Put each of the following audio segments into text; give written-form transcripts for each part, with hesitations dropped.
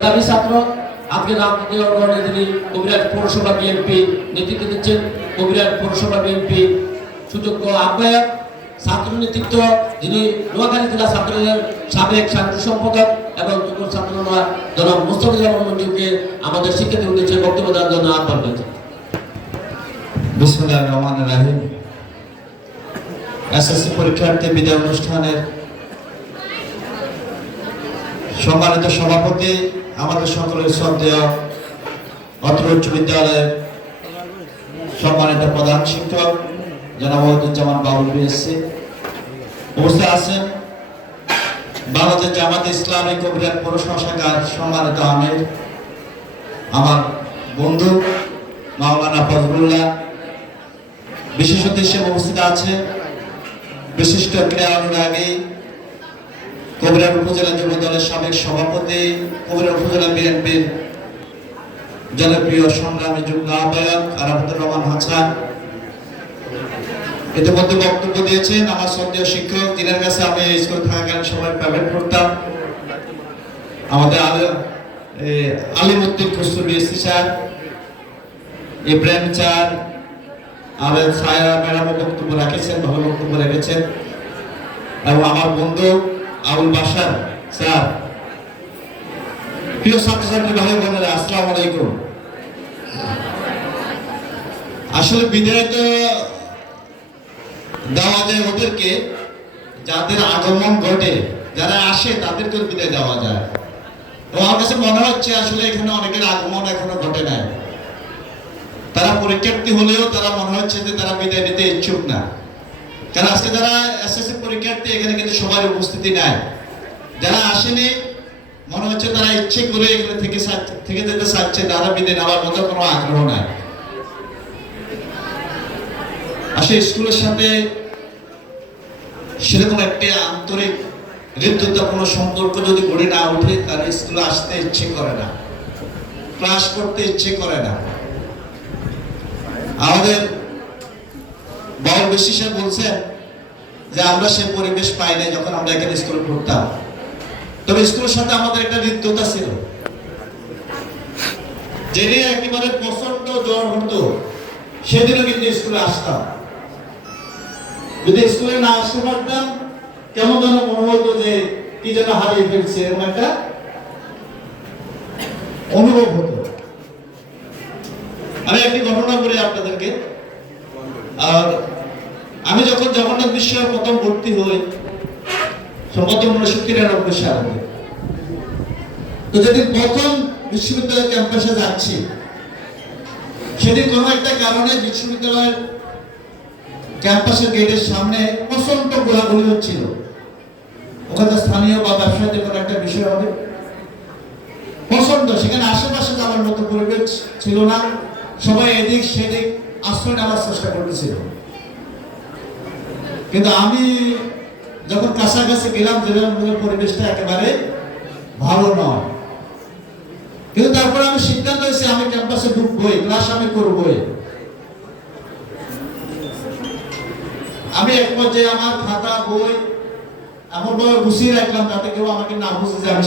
আমি ছাত্র আজকে রামগড়ে যিনি কবিরাট পৌরসভা বিএনপি নেতৃত্ব দিচ্ছেন, কবিরাট পৌরসভা বিএনপি সুযোগ্য আহ্বায়ক, ছাত্র নেতৃত্ব যিনি নোয়াখালী জেলা ছাত্রদলের সাবেক সাংগঠনিক সম্পাদক এবং যুব ছাত্ররা জনাব মোস্তাফিজুর রহমান মঞ্জুরকে আমাদের শিক্ষার্থী উদ্দেশ্যে বক্তব্য দেওয়ার জন্য আহ্বান করেছেন। বিসমিল্লাহির রহমানির রহিম। এসএসসি পরীক্ষার্থী বিদায় অনুষ্ঠানের সম্মানিত সভাপতি, আমাদের সকলের শ্রদ্ধেয় অত্র উচ্চ বিদ্যালয়ের সম্মানিত প্রধান শিক্ষক জনাব ওয়াহিদুজ্জামান বাবুল বিএসসি, উপস্থিত আছেন বাংলাদেশ জামাত ইসলামী কবিরাট পৌরসভা শাখার সম্মানিত আমির আমার বন্ধু মাওলানা ফজলুল্লাহ, বিশেষ অতিথি উপস্থিত আছে বিশিষ্ট ক্রীড়া অনুরাগী কবিরাট উপজেলা যুব দলের সাবেক সভাপতি, কবিরাট উপজেলা বিএনপির জনপ্রিয় সংগ্রামী যুগ্ম আহ্বায়ক আরাফাতুর রহমান হাসান, ইতিমধ্যে বক্তব্য দিয়েছেন আমার শ্রদ্ধেয় শিক্ষক, যিনার কাছে আমি স্কুল থাকাকালীন সময় প্রাইভেট পড়তাম, আমাদের Alimuddin Khasru BSc sir, Ibrahim sir, আমাদের সায়রা ম্যাডামও বক্তব্য রেখেছেন, ভালো বক্তব্য রেখেছেন, এবং আমার বন্ধু আবুল বাসার স্যার। প্রিয় ছাত্রছাত্রী ভাই বোনেরা, আসসালামু আলাইকুম। আসলে বিদায় তো দেওয়া যায় ওদেরকে যাদের আগমন ঘটে, যারা আসে তাদেরকে বিদায় দেওয়া যায়। তো আমার কাছে মনে হচ্ছে আসলে এখানে অনেকের আগমন এখনো ঘটে নাই। তারা পরীক্ষার্থী হলেও তারা মনে হচ্ছে যে তারা বিদায় নিতে ইচ্ছুক না, কারণ আজকে যারা এসএসসি পরীক্ষার্থী এখানে কিন্তু সবার উপস্থিতি নাই। যারা আসেনি মনে হচ্ছে তারা ইচ্ছে করে এখানে থেকে যেতে চাচ্ছে, তারা বিদায় নেওয়ার মতো কোনো আগ্রহ নাই। আসলে স্কুলের সাথে সেরকম একটি আন্তরিক হৃদ্যতাপূর্ণ সম্পর্ক যদি গড়ে না ওঠে, তাহলে স্কুলে আসতে ইচ্ছে করে না, ক্লাস করতে ইচ্ছে করে না। আমাদের বড় বেশি সাহেব বলছেন যে আমরা সে পরিবেশ পাই নাই যখন আমরা এখানে স্কুলে পড়তাম, তবে স্কুলের সাথে আমাদের একটা হৃদ্যতা ছিল। যেদিন একেবারে প্রচন্ড জ্বর হতো সেদিনও কিন্তু স্কুলে আসতাম। যদি স্কুলে না আসতে পারতাম কেমন যেন মনে হতো যে কি যেন হারিয়ে ফেলছে, এরকম একটা অনুভব হতো। আমি একটি ঘটনা বলি আপনাদেরকে। আর আমি যখন জগন্নাথ বিশ্ববিদ্যালয়ে প্রথম ভর্তি হই 1993 সালে, তো যেদিন প্রথম বিশ্ববিদ্যালয় ক্যাম্পাসে যাচ্ছি সেদিন কোনো একটা কারণে বিশ্ববিদ্যালয়ের ক্যাম্পাসের গেটের সামনে প্রচন্ড গোলাগুলি হচ্ছিল। ওখানে স্থানীয় বা ব্যবসায়ীদের কোনো একটা বিষয় হবে প্রচন্ড, সেখানে আশেপাশে যাওয়ার মতো পরিবেশ ছিল না, সবাই এদিক সেদিক আশ্রয় নেওয়ার চেষ্টা করতেছিল। কিন্তু আমি যখন কাছাকাছি গেলাম পরিবেশটা একেবারে ভালো নয়, কিন্তু তারপরে আমি সিদ্ধান্ত হয়েছি আমি ক্যাম্পাসে ঢুকবোই, ক্লাস আমি করবোই। আমি এক পর্যায়ে আমার খাতা বই এমন ভাবে গুছিয়ে রাখলাম যাতে কেউ আমাকে না বুঝে যে আমি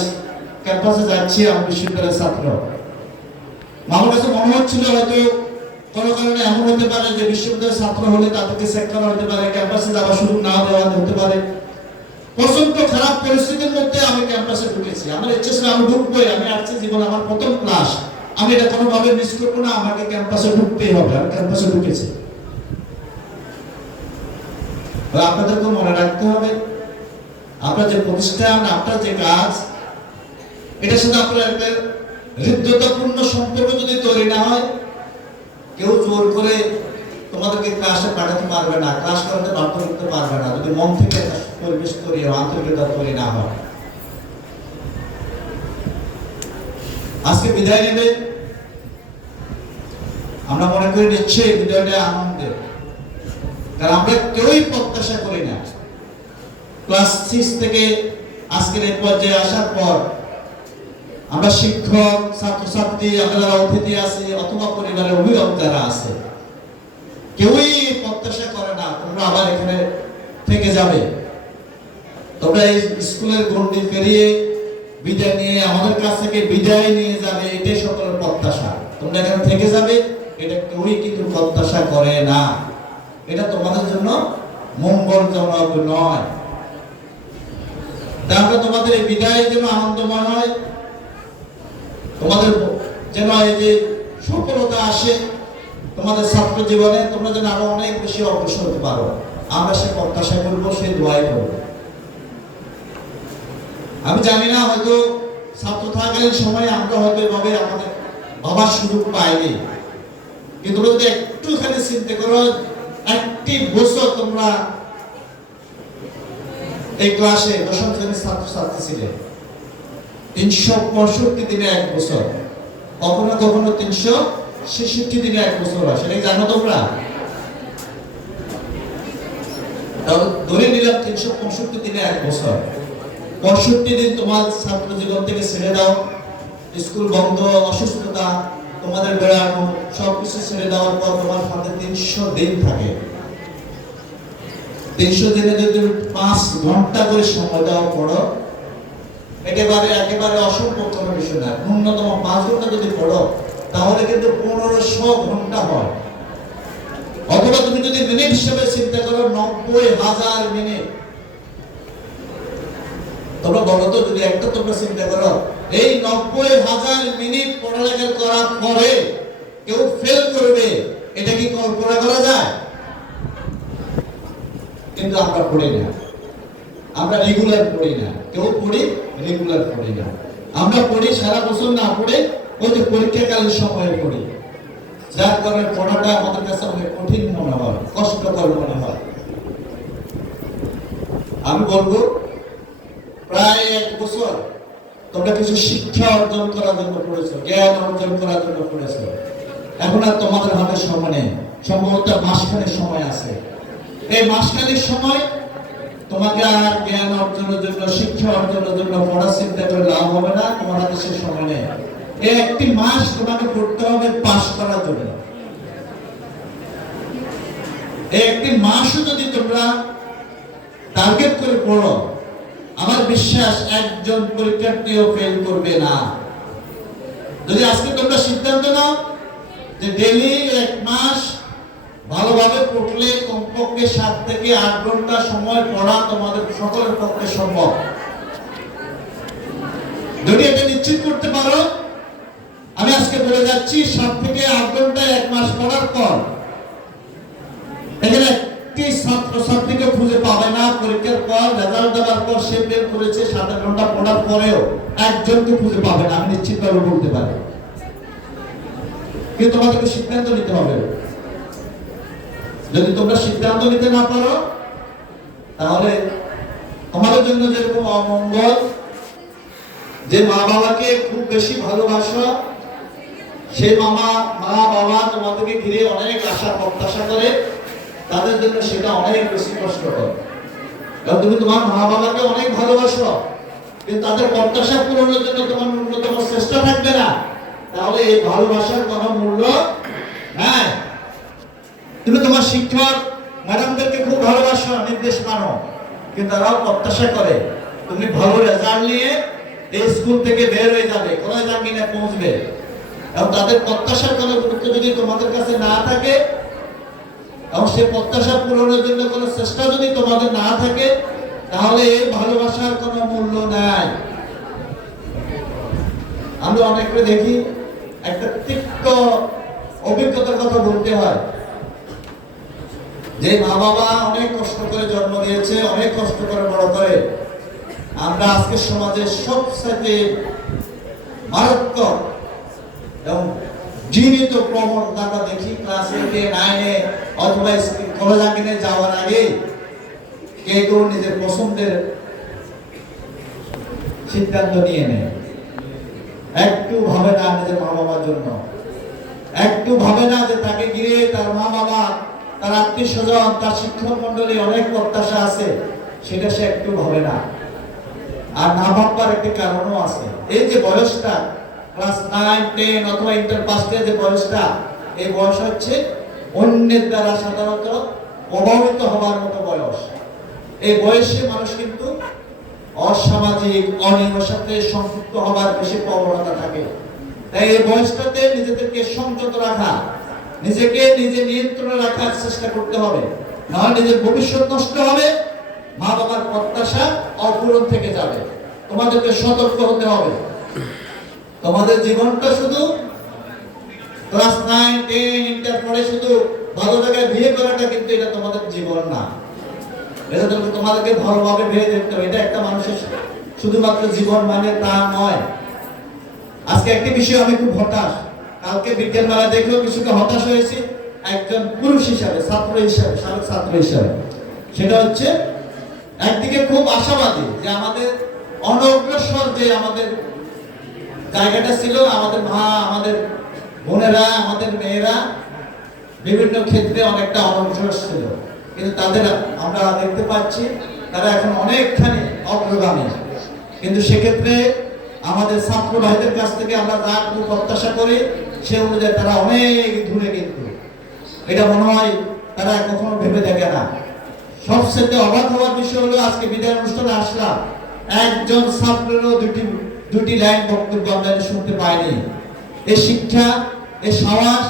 ক্যাম্পাসে যাচ্ছি, আমি বিশ্ববিদ্যালয়ের ছাত্র। আমার কাছে মনে হচ্ছিল হয়তো কোনো কারণে এমন হতে পারে যে বিশ্ববিদ্যালয়ের ছাত্র হলে তাদেরকে চেক করা হতে পারে, ক্যাম্পাসে যাওয়ার সুযোগ না দেওয়া হতে পারে। প্রচন্ড খারাপ পরিস্থিতির মধ্যে আমি ক্যাম্পাসে ঢুকেছি। আমার ইচ্ছে ছিল আমি ঢুকবোই, আমি আসছি জীবন আমার প্রথম ক্লাস, আমি এটা কোনোভাবে মিস করবো না, আমাকে ক্যাম্পাসে ঢুকতেই হবে। আমি ক্যাম্পাসে ঢুকেছি। আপনাদেরকে মনে রাখতে হবে আপনার যে প্রতিষ্ঠান, আপনার যে কাজ, এটার সাথে আপনার একটা হৃদ্যতাপূর্ণ সম্পর্ক যদি তৈরি না হয়, কেউ জোর করে তোমাদেরকে ক্লাসে পাঠাতে পারবে না, ক্লাস করাতে বাধ্য করতে পারবে না, যদি মন থেকে পরিবেশ তৈরি হয়, আন্তরিকতা তৈরি না হয়। আজকে বিদায় নেবে, আমরা মনে করি নিশ্চয়ই বিদায়টা আনন্দের, কারণ আমরা কেউই প্রত্যাশা করি না ক্লাস 6 থেকে আজকের এই পর্যায়ে আসার পর আমরা শিক্ষক, ছাত্রছাত্রী, আমরা যারা অতিথি আছি অথবা পরিবারের অভিভাবক যারা আছে, কেউই প্রত্যাশা করে না তোমরা আবার এখানে থেকে যাবে, তোমরা এই স্কুলের গণ্ডি পেরিয়ে বিদায় নিয়ে আমাদের কাছ থেকে বিদায় নিয়ে যাবে, এটাই সকলের প্রত্যাশা। তোমরা এখানে থেকে যাবে, এটা কেউই কিন্তু প্রত্যাশা করে না। এটা তোমাদের জন্য মঙ্গলজনক নয়। তাহলে তোমাদের এই বিদায় যেন আনন্দময় হয়, তোমাদের যেন এই যে সফলতা আসে তোমাদের ছাত্র জীবনে, তোমরা যেন আরো অনেক বেশি অগ্রসর হতে পারো, আমরা সে প্রত্যাশা করবো, সেই দোয়াই করবো। আমি জানি না, হয়তো ছাত্র থাকাকালীন সময়ে আমরা হয়তো এভাবে আমাদের ভাবার সুযোগ পাইনি, কিন্তু যদি একটুখানি চিন্তা করো, একটি বছর তোমরা এই ক্লাসে দশম শ্রেণীর ছাত্রছাত্রী ছিলে, 365 দিনে এক বছর, কখনো কখনো 366 দিনে এক বছর হয়, সেটা জানো তোমরা? ধরে নিলাম 365 দিনে এক বছর, 65 দিন তোমার ছাত্র জীবন থেকে ছেড়ে দাও, স্কুল বন্ধ, অসুস্থতা, তোমাদের বেড়ানো, সবকিছু ছেড়ে দেওয়ার পর তোমার হাতে 300 দিন থাকে। 300 দিনে যদি 5 ঘন্টা করে সময় দেওয়া পড়ো, একেবারে অসম্ভব কোনো বিষয় না। ন্যূনতম 5 ঘন্টা যদি পড়ো, তাহলে কিন্তু 1500 ঘন্টা হয়। অথবা তুমি যদি মিনিট হিসেবে চিন্তা করো, 90,000 মিনিট। তোমরা বলো তো, যদি একটা তোমরা চিন্তা করো, এই 90,000 মিনিট পড়ালেখা করার পরে কেউ ফেল করবে, এটা কি কল্পনা করা যায়? কিন্তু আমরা পড়ি না, আমরা রেগুলার পড়ি না, কেউ পড়ি রেগুলার পড়ি না। আমরা পড়ি সারা বছর না পড়ে ওই যে পরীক্ষাকালীন সময়ে পড়ি, যার কারণে পড়াটা আমাদের কাছে অনেক কঠিন মনে হয়, কষ্টকর মনে হয়। আমি বলবো, প্রায় 1 বছর তোমরা কিছু শিক্ষা অর্জন করার জন্য পড়েছো, জ্ঞান অর্জন করার জন্য পড়েছো। এখন আর তোমাদের হাতে সময় নেই, সম্ভবত মাসখানেক সময় আছে। এই মাসখানেক সময় তোমাকে আর জ্ঞান অর্জনের জন্য, শিক্ষা অর্জনের জন্য পড়ার চিন্তা করে লাভ হবে না, তোমার হাতে সে সময় নেই। এই 1 মাস তোমাকে পড়তে হবে পাস করার জন্য। এই 1 মাসও যদি তোমরা টার্গেট করে পড়ো, আমার বিশ্বাস একজন পরীক্ষার্থীও ফেল করবে না। যদি আজকে তোমরা সিদ্ধান্ত নাও যে ডেইলি 1 মাস ভালোভাবে পড়লে কমপক্ষে 7 থেকে 8 ঘন্টা সময় পড়া তোমাদের সকলের পক্ষে সম্ভব। যদি এটা নিশ্চিত করতে পারো, আমি আজকে বলে যাচ্ছি, 7 থেকে 8 ঘন্টা 1 মাস পড়ার পর এখানে একটি ছাত্রছাত্রীকে খুঁজে পাবে না, পরীক্ষার পর রেজাল্ট দেওয়ার পর সে ফেল করেছে 7 ঘন্টা পড়ার পরেও একজনকে খুঁজে পাবে না, আমি নিশ্চিতভাবে বলতে পারি। কিন্তু তোমাদেরকে সিদ্ধান্ত নিতে হবে। যদি তোমরা সিদ্ধান্ত নিতে না পারো, তাহলে তোমাদের জন্য যেরকম অমঙ্গল, যে মা বাবাকে খুব বেশি ভালোবাসো, সেই মা বাবা তোমাদেরকে ঘিরে অনেক আশা প্রত্যাশা করে, তাদের জন্য সেটা অনেক বেশি কষ্টকর। কারণ তুমি তোমার মা বাবাকে অনেক ভালোবাসো, কিন্তু তাদের প্রত্যাশা পূরণের জন্য তোমার ন্যূনতম চেষ্টা থাকবে না, তাহলে এই ভালোবাসার কোনো মূল্য নাই। তুমি তোমার শিক্ষক ম্যাডামদেরকে খুব ভালোবাসো, নির্দেশ মানো, কিন্তু তারাও প্রত্যাশা করে তুমি ভালো রেজাল্ট নিয়ে এই স্কুল থেকে বের হয়ে যাবে, কোনো জায়গায় পৌঁছবে। এবং তাদের প্রত্যাশার কোনো গুরুত্ব যদি তোমাদের কাছে না থাকে, এবং সে প্রত্যাশা পূরণের জন্য কোনো চেষ্টা যদি তোমাদের না থাকে, তাহলে এই ভালোবাসার কোনো মূল্য নাই। আমরা অনেকে দেখি, একটা তিক্ত অভিজ্ঞতার কথা বলতে হয়, যে মা বাবা অনেক কষ্ট করে জন্ম দিয়েছে, অনেক কষ্ট করে বড় করে। আমরা আজকের সমাজে সবচেয়ে মারাত্মক এবং জীবিত প্রবণতাটা দেখি, ক্লাস 8 9 অথবা কলেজে যাওয়ার আগে কেউ নিজের পছন্দের সিদ্ধান্ত নিয়ে নেয়, একটু ভাবে না নিজের মা বাবার জন্য, একটু ভাবে না যে তাকে ঘিরে তার মা বাবা, তার আত্মীয় স্বজন, তার শিক্ষক মন্ডলী অনেক প্রত্যাশা আছে, সেটা সে একটু ভাবে না। আর না ভাববার একটি কারণও আছে, এই যে বয়সটা ক্লাস 9 10 অথবা ইন্টার পাস যে বয়সটা, এই বয়স হচ্ছে অন্যের দ্বারা সাধারণত প্রভাবিত হবার মতো বয়স। এই বয়সে মানুষ কিন্তু অসামাজিক অনিয়মের সাথে সম্পৃক্ত হবার বেশি প্রবণতা থাকে। তাই এই বয়সটাতে নিজেদেরকে সংযত রাখা, নিজেকে নিজে নিয়ন্ত্রণে রাখার চেষ্টা করতে হবে, নাহলে নিজের ভবিষ্যৎ নষ্ট হবে, মা বাবার প্রত্যাশা অপূরণ থেকে যাবে। তোমাদেরকে সতর্ক হতে হবে। তোমাদের জীবনটা শুধু ক্লাস 9, 10 ইন্টার পরে শুধু ভালো জায়গায় বিয়ে করাটা কিন্তু এটা তোমাদের জীবন না। এটা তোমাদেরকে ভালোভাবে ভেবে দেখতে হবে। এটা একটা মানুষের শুধুমাত্র জীবন মানে তা নয়। আজকে একটি বিষয় আমি খুব হতাশ, কালকে বিজ্ঞান মেলা দেখেও কিছুটা হতাশ হয়েছি একজন পুরুষ হিসাবে, ছাত্র হিসাবে, সাবেক ছাত্র হিসাবে। সেটা হচ্ছে একদিকে খুব আশাবাদী যে আমাদের অনগ্রসর যে আমাদের জায়গাটা ছিল, আমাদের মা, আমাদের বোনেরা, আমাদের মেয়েরা বিভিন্ন ক্ষেত্রে অনেকটা অনগ্রসর ছিল, কিন্তু তাদের আমরা দেখতে পাচ্ছি তারা এখন অনেকখানি অগ্রগামী। কিন্তু সেক্ষেত্রে আমাদের ছাত্র ভাইদের কাছ থেকে আমরা যা প্রত্যাশা করি সে অনুযায়ী তারা অনেক দূরে, কিন্তু এটা মনে হয় তারা কখনো ভেবে দেখে না। সবচেয়ে অবাক হওয়ার বিষয় হলো আজকে বিদায় অনুষ্ঠানে আসলাম, একজন ছাত্রেরও দুটি লাইন বক্তব্য আমরা শুনতে পাইনি। এই শিক্ষা, এই সাহস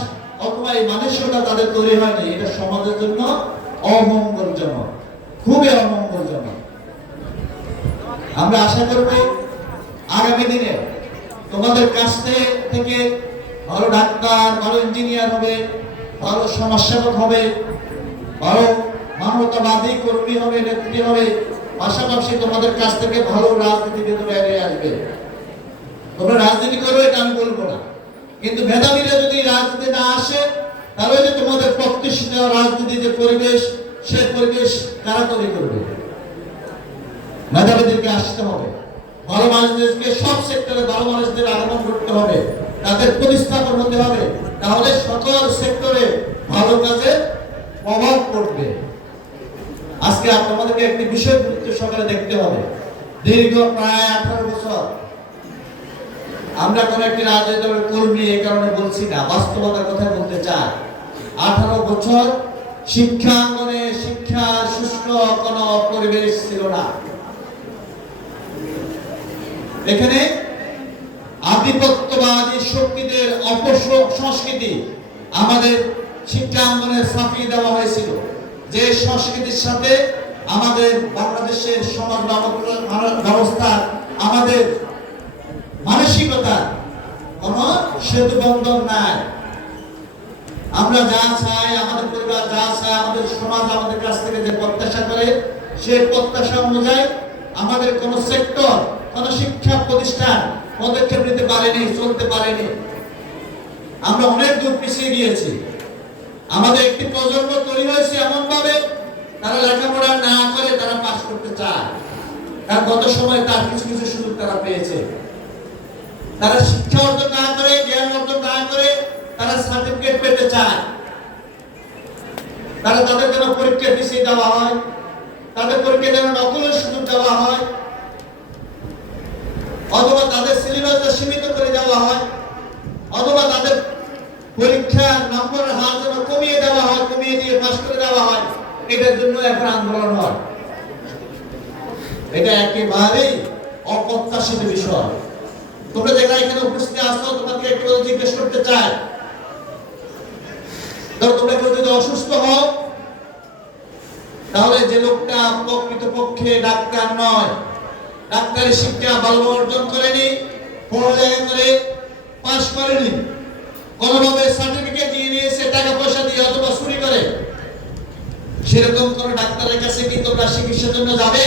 অথবা এই মানসিকতা তাদের তৈরি হয়নি। এটা সমাজের জন্য অমঙ্গলজনক, খুবই অমঙ্গলজনক। আমরা আশা করব আগামী দিনে তোমাদের কাছ থেকে ভালো ডাক্তার, ভালো ইঞ্জিনিয়ার হবে, ভালো সমাজসেবক হবে, ভালো মানবতাবাদী কর্মী হবে, নেত্রী হবে। পাশাপাশি তোমাদের কাছ থেকে ভালো রাজনীতিবিদ বেরিয়ে আসবে। তোমরা রাজনীতি করো এটা আমি বলবো না, কিন্তু মেধাবীরা যদি রাজনীতি না আসে তাহলে যে তোমাদের প্রত্যাশিত রাজনীতি যে পরিবেশ, সে পরিবেশ কারা তৈরি করবে? মেধাবীদেরকে আসতে হবে, ভালো মানুষদেরকে সব সেক্টরে ভালো মানুষদের আগমন করতে হবে, তাদের প্রতিস্থাপন হতে হবে, তাহলে সকল সেক্টরে ভালো কাজে প্রভাব পড়বে। আজকে তোমাদেরকে একটি বিষয় গুরুত্ব সহকারে দেখতে হবে। দীর্ঘ প্রায় 18 বছর আমরা কোন একটি রাজনৈতিক দলের কর্মী, এই কারণে বলছি না, বাস্তবতার কথা বলতে চাই। 18 বছর শিক্ষাঙ্গনে শিক্ষা সুষ্ঠু কোন পরিবেশ ছিল না। এখানে আধিপত্যবাদী শক্তিদের অপসংস্কৃতি আমাদের শিক্ষাঙ্গনে ছাপিয়ে দেওয়া হয়েছিল, যে সংস্কৃতির সাথে আমাদের বাংলাদেশের সমাজ ব্যবস্থা, আমাদের মানসিকতা কোন সেতু বন্ধন নাই। আমরা যা চাই, আমাদের পরিবার যা চায়, আমাদের সমাজ আমাদের কাছ থেকে যে প্রত্যাশা করে, সেই প্রত্যাশা অনুযায়ী আমাদের কোন সেক্টর, কোন শিক্ষা প্রতিষ্ঠান পদক্ষেপ নিতে পারেনি, চলতে পারেনি। আমরা অনেক দূর পিছিয়ে গিয়েছি। আমাদের একটি প্রজন্ম তৈরি হয়েছে এমন ভাবে, তারা লেখাপড়া না করে তারা পাস করতে চায়, কারণ গত সময় তার কিছু কিছু সুযোগ তারা পেয়েছে। তারা শিক্ষা অর্জন না করে, জ্ঞান অর্জন না করে তারা সার্টিফিকেট পেতে চায়। তারা তাদের জন্য পরীক্ষা পিছিয়ে দেওয়া হয়, তাদের পরীক্ষা যেন নকলের সুযোগ দেওয়া হয়, অথবা তাদের সিলেবাসটা সীমিত করে দেওয়া হয়, অথবা তাদের পরীক্ষার নম্বরের হার যেন কমিয়ে দেওয়া হয়, কমিয়ে দিয়ে পাস করে দেওয়া হয়। এটার জন্য এখন আন্দোলন হয়। এটা একেবারেই অপ্রত্যাশিত বিষয়। তোমরা যারা এখানে উপস্থিত আসছো, তোমাকে একটু জিজ্ঞেস করতে চাই, ধরো তোমরা কেউ যদি অসুস্থ হও, তাহলে যে লোকটা প্রকৃতপক্ষে ডাক্তার নয়, ডাক্তারি শিক্ষা ভালো অর্জন করেনি, পড়ালেখা করে পাস করেনি, কোনোভাবে সার্টিফিকেট নিয়ে নিয়েছে টাকা পয়সা দিয়ে অথবা চুরি করে, সেরকম কোন ডাক্তারের কাছে কি তোমরা চিকিৎসার জন্য যাবে?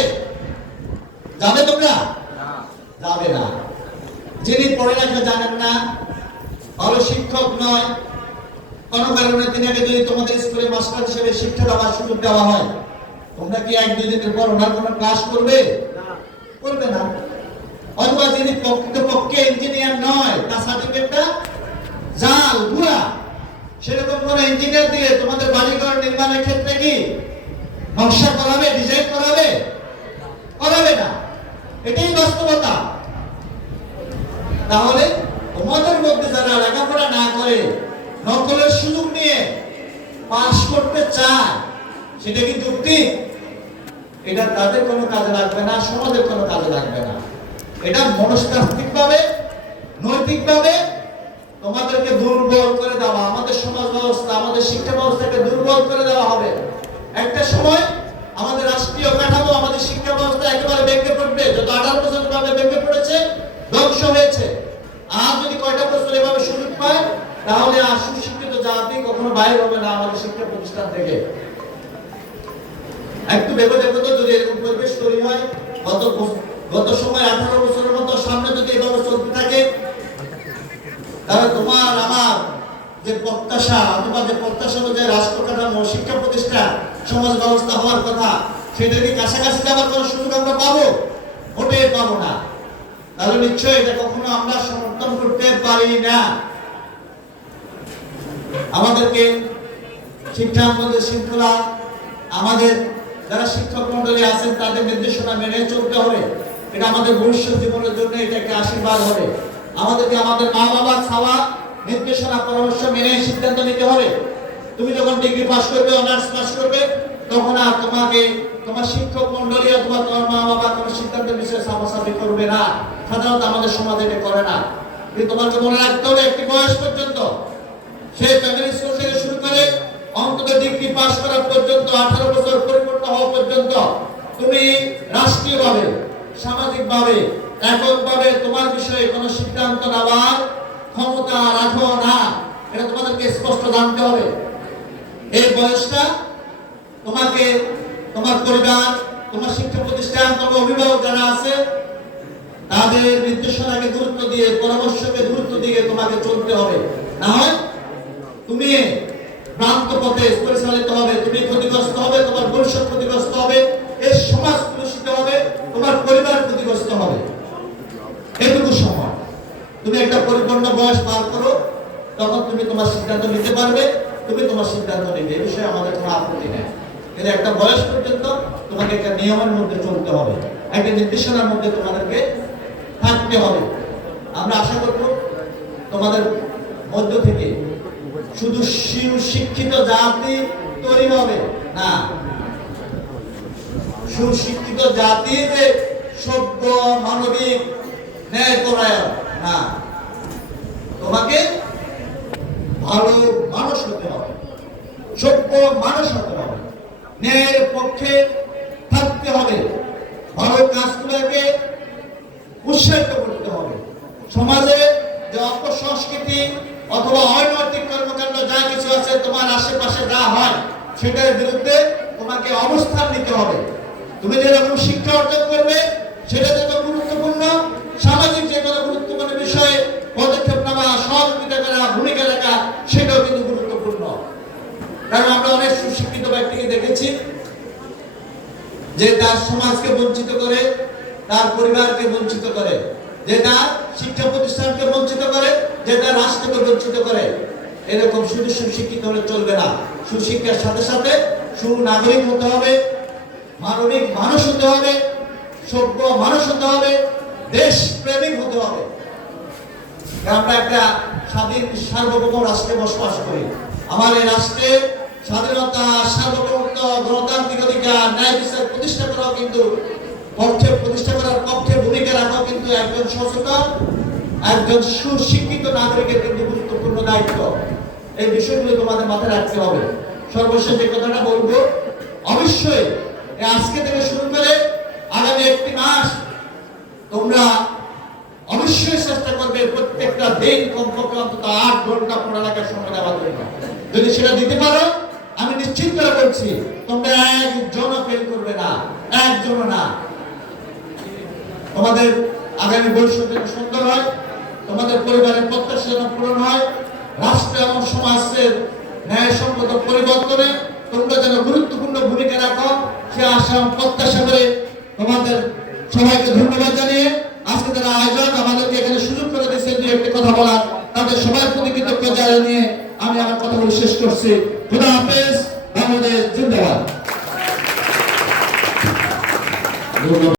যাবে তোমরা? যাবে না। যিনি পড়ালেখা জানেন না, ভালো শিক্ষক নয়, কোন কারণে তিনি যদি তোমাদের স্কুলে মাস্টার হিসেবে শিক্ষা দেওয়ার সুযোগ দেওয়া হয়, তোমরা কি 1-2 দিনের পর ওনার কোনো ক্লাস করবে? করবে না। অথবা যিনি প্রকৃতপক্ষে ইঞ্জিনিয়ার নয়, তার সার্টিফিকেটটা জাল, ভুয়া, সেরকম কোন ইঞ্জিনিয়ার দিয়ে তোমাদের বাড়িঘর নির্মাণের ক্ষেত্রে কি নকশা করাবে, ডিজাইন করাবে? করাবে না। এটাই বাস্তবতা। তাহলে তোমাদের মধ্যে যারা লেখাপড়া না করে নকলের সুযোগ নিয়ে পাস করতে চায়, সেটা কি যুক্তি? এটা তাদের কোনো কাজে লাগবে না, সমাজের কোনো কাজে লাগবে না। এটা মনস্তাত্ত্বিকভাবে, নৈতিকভাবে তোমাদেরকে দুর্বল করে দেওয়া, আমাদের সমাজ ব্যবস্থা, আমাদের শিক্ষা ব্যবস্থাকে দুর্বল করে দেওয়া হবে। একটা সময় আমাদের রাষ্ট্রীয় কাঠামো, আমাদের শিক্ষা ব্যবস্থা একেবারে ভেঙে পড়বে। যত 18 বছর ভাবে ভেঙে পড়েছে, ধ্বংস হয়েছে। আর যদি কয়টা বছর এভাবে সুযোগ পায়, তাহলে আর সুশিক্ষিত জাতি কখনো বাইরে হবে না আমাদের শিক্ষা প্রতিষ্ঠান থেকে। একটু ভেবে দেখো তো, যদি এরকম পরিবেশ তৈরি হয়, গত সময় 18 বছরের মতো সামনে যদি এভাবে চলতে থাকে, তাহলে তোমার আমার যে প্রত্যাশা, অথবা যে প্রত্যাশা অনুযায়ী রাষ্ট্র কাঠামো, শিক্ষা প্রতিষ্ঠান, সমাজ ব্যবস্থা হওয়ার কথা, সেটা কি কাছাকাছি যাওয়ার কোনো সুযোগ আমরা পাবো? মোটেই পাবো না। তাহলে নিশ্চয়ই এটা কখনো আমরা সমর্থন করতে পারি না। আমাদেরকে শিক্ষার মধ্যে শৃঙ্খলা, আমাদের যারা শিক্ষক মন্ডলী আছেন তাদের নির্দেশনা মেনে চলতে হবে। এটা আমাদের ভবিষ্যৎ জীবনের জন্য এটা একটা আশীর্বাদ হবে। আমাদেরকে আমাদের মা বাবার খাওয়া নির্দেশনা পরামর্শ মেনে সিদ্ধান্ত নিতে হবে। তুমি যখন ডিগ্রি পাস করবে, অনার্স পাস করবে, তখন আর তোমাকে তোমার শিক্ষক মন্ডলী অথবা তোমার মা বাবা কোনো সিদ্ধান্তের বিষয়ে সাফাসাফি করবে না। সাধারণত আমাদের সমাজে এটা করে না। কিন্তু তোমাকে মনে রাখতে হবে, একটি বয়স পর্যন্ত, সেই প্রাইমারি স্কুল থেকে শুরু করে অন্তত ডিগ্রি পাস করা পর্যন্ত, 18 বছর পরিপূর্ণ হওয়া পর্যন্ত তুমি রাষ্ট্রীয়ভাবে, সামাজিকভাবে, এককভাবে তোমার বিষয়ে কোনো সিদ্ধান্ত নেওয়ার ক্ষমতা রাখো না। এটা তোমাদেরকে স্পষ্ট জানতে হবে। এই বয়সটা তোমাকে তোমার পরিবার, তোমার শিক্ষা প্রতিষ্ঠান, তোমার অভিভাবক যারা আছে, তাদের নির্দেশনাকে গুরুত্ব দিয়ে, পরামর্শকে গুরুত্ব দিয়ে তোমাকে চলতে হবে। না হয় তুমি ভ্রান্ত পথে পরিচালিত হবে, তুমি ক্ষতিগ্রস্ত হবে, তোমার ভবিষ্যৎ ক্ষতিগ্রস্ত হবে, এই সমাজ কলুষিত হবে, তোমার পরিবার ক্ষতিগ্রস্ত হবে। এটুকু সময় তুমি একটা পরিপূর্ণ বয়স পার করো, তখন তুমি তোমার সিদ্ধান্ত নিতে পারবে, তুমি তোমার সিদ্ধান্ত নিবে, এই বিষয়ে আমাদের কোনো আপত্তি নেই। কিন্তু একটা বয়স পর্যন্ত তোমাকে একটা নিয়মের মধ্যে চলতে হবে, একটা নির্দেশনার মধ্যে তোমাদেরকে থাকতে হবে। আমরা আশা করব তোমাদের মধ্য থেকে শুধু সুশিক্ষিত জাতি তৈরি হবে না, সুশিক্ষিত জাতি যে সভ্য, মানবিক, ন্যায়পরায়ণ না, তোমাকে ভালো মানুষ হতে হবে, সভ্য মানুষ হতে হবে, ন্যায়ের পক্ষে থাকতে হবে, ভালো কাজগুলোকে উৎসাহিত করতে হবে। সমাজে যে অপসংস্কৃতি অথবা অনৈতিক কর্মকাণ্ড যা কিছু আছে, তোমার আশেপাশে যা হয়, সেটার বিরুদ্ধে তোমাকে অবস্থান নিতে হবে। তুমি যেরকম শিক্ষা অর্জন করবে, সেটা যত গুরুত্বপূর্ণ, সামাজিক যে কোনো গুরুত্বপূর্ণ বিষয়ে পদক্ষেপ নেওয়া, সহযোগিতা করা, ভূমিকা রাখা, সেটাও কিন্তু গুরুত্বপূর্ণ। কারণ আমরা অনেক সুশিক্ষিত ব্যক্তিকে দেখেছি যে তার সমাজকে বঞ্চিত করে, তার পরিবারকে বঞ্চিত করে, যে তার শিক্ষা প্রতিষ্ঠানকে বঞ্চিত করে, যে তার রাষ্ট্রকে বঞ্চিত করে। এরকম শুধু সুশিক্ষিত হলে চলবে না। সুশিক্ষার সাথে সাথে সুনাগরিক হতে হবে, মানবিক মানুষ হতে হবে, সভ্য মানুষ হতে হবে, দেশ প্রেমিক হতে হবে। আমরা একটা স্বাধীন সার্বভৌম রাষ্ট্রে বসবাস করি। আমার এই রাষ্ট্রে স্বাধীনতা, সার্বভৌমত্ব, গণতান্ত্রিক অধিকার, ন্যায় বিচার প্রতিষ্ঠা করাও কিন্তু প্রতিষ্ঠা করার পক্ষে ভূমিকা রাখাও কিন্তু একজন সচেতন, একজন সুশিক্ষিত নাগরিকের কিন্তু গুরুত্বপূর্ণ দায়িত্ব। এই বিষয়গুলো তোমাদের মাথায় রাখতে হবে। সর্বশেষ যে কথাটা বলবো, অবশ্যই আজকে থেকে শুরু করে আগামী একটি মাস তোমরা অবশ্যই চেষ্টা করবে প্রত্যেকটা দিন কমপক্ষে অন্তত 8 ঘন্টা পড়ালেখার সময় দেওয়ার জন্য। যদি সেটা দিতে পারো, আমি নিশ্চিত করে বলছি তোমরা একজনও ফেল করবে না, একজনও না। তোমাদের আগামী ভবিষ্যৎ যেন সুন্দর হয়, তোমাদের পরিবারের প্রত্যাশা যেন পূরণ হয়, রাষ্ট্র এবং সমাজের ন্যায়সঙ্গত পরিবর্তনে তোমরা যেন গুরুত্বপূর্ণ ভূমিকা রাখো, সে আশা প্রত্যাশা করে তোমাদের সবাইকে ধন্যবাদ জানিয়ে আজকে যারা আয়োজক আমাদেরকে এখানে সুযোগ করে দিয়েছেন যে একটি কথা বলার, তাদের সবার প্রতি কৃতজ্ঞতা জানিয়ে আমি আমার কথাগুলো শেষ করছি। খোদা হাফেজ।